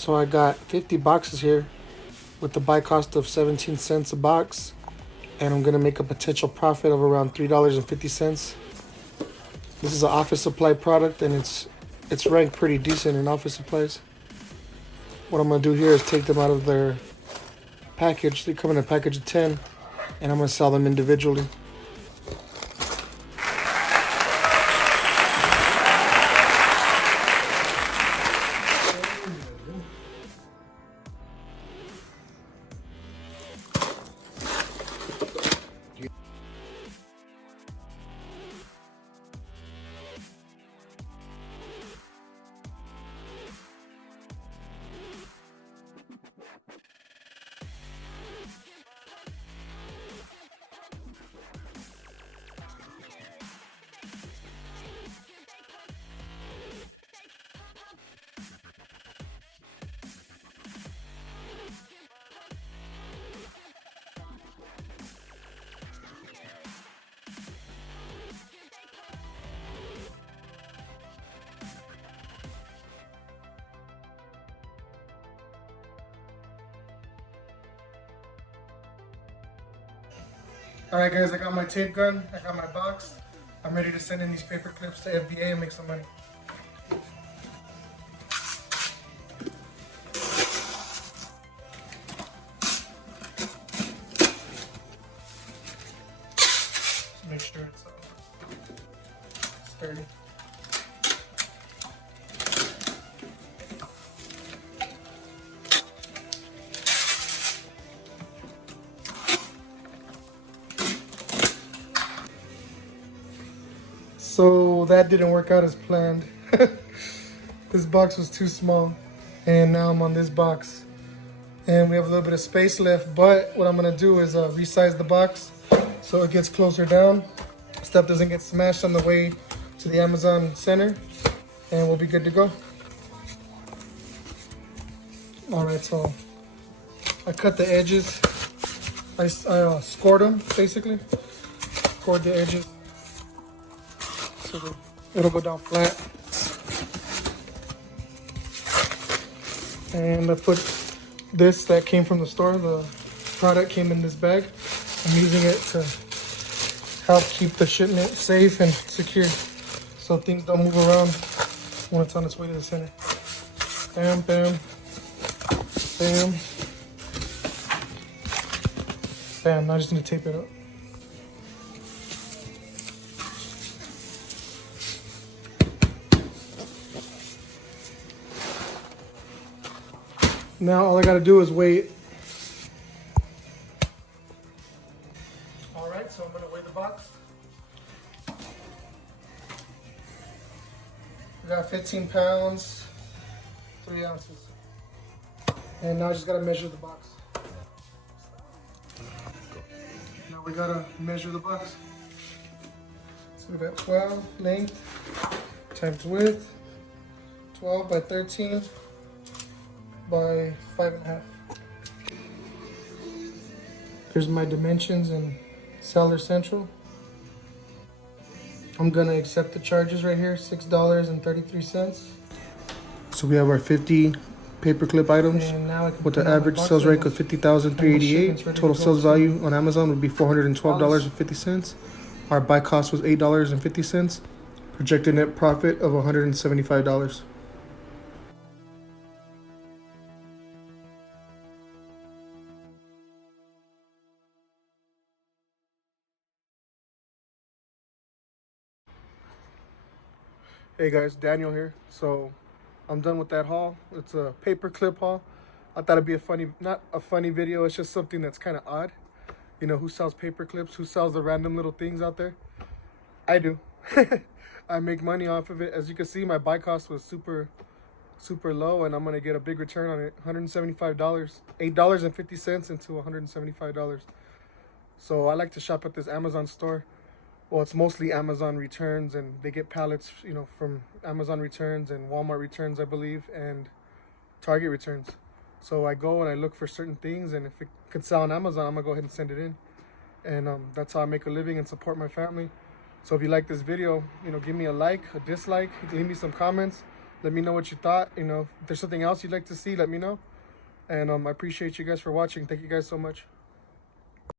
So I got 50 boxes here with the buy cost of 17 cents a box, and I'm gonna make a potential profit of around $3.50. This is an office supply product, and it's ranked pretty decent in office supplies. What I'm gonna do here is take them out of their package. They come in a package of 10, and I'm gonna sell them individually. Alright guys, I got my tape gun, I got my box. I'm ready to send in these paper clips to FBA and make some money. Just make sure it's sturdy. So that didn't work out as planned. This box was too small, and now I'm on this box. And we have a little bit of space left, but what I'm gonna do is resize the box so it gets closer down. Stuff doesn't get smashed on the way to the Amazon center, and we'll be good to go. All right, so I cut the edges. I scored them, basically. Scored the edges. So it'll go down flat. And I put this that came from the store. The product came in this bag. I'm using it to help keep the shipment safe and secure so things don't move around when it's on its way to the center. Bam, bam, bam, bam. Now I just need to tape it up. Now all I gotta do is wait. All right, so I'm gonna weigh the box. We got 15 pounds, 3 ounces. And now I just gotta measure the box. Now we gotta measure the box. So we got 12 length times width, 12 by 13. By 5.5. Here's my dimensions in Seller Central. I'm gonna accept the charges right here, $6.33. So we have our 50 paperclip items with the average sales rate of $50,388. Total sales value on Amazon would be $412.50. Our buy cost was $8.50. Projected net profit of $175. Hey guys, Daniel here. So I'm done with that haul. It's a paper clip haul. I thought it'd be not a funny video, it's just something that's kind of odd. You know, who sells paper clips? Who sells the random little things out there? I do. I make money off of it. As you can see, my buy cost was super low, and I'm gonna get a big return on it. $175, $8.50 into $175. So I like to shop at this Amazon store. Well, it's mostly Amazon returns, and they get pallets, you know, from Amazon returns and Walmart returns, I believe, and Target returns. So I go and I look for certain things, and if it could sell on Amazon, I'm gonna go ahead and send it in. And that's how I make a living and support my family. So if you like this video, you know, give me a like, a dislike, leave me some comments. Let me know what you thought. You know, if there's something else you'd like to see, let me know. And I appreciate you guys for watching. Thank you guys so much.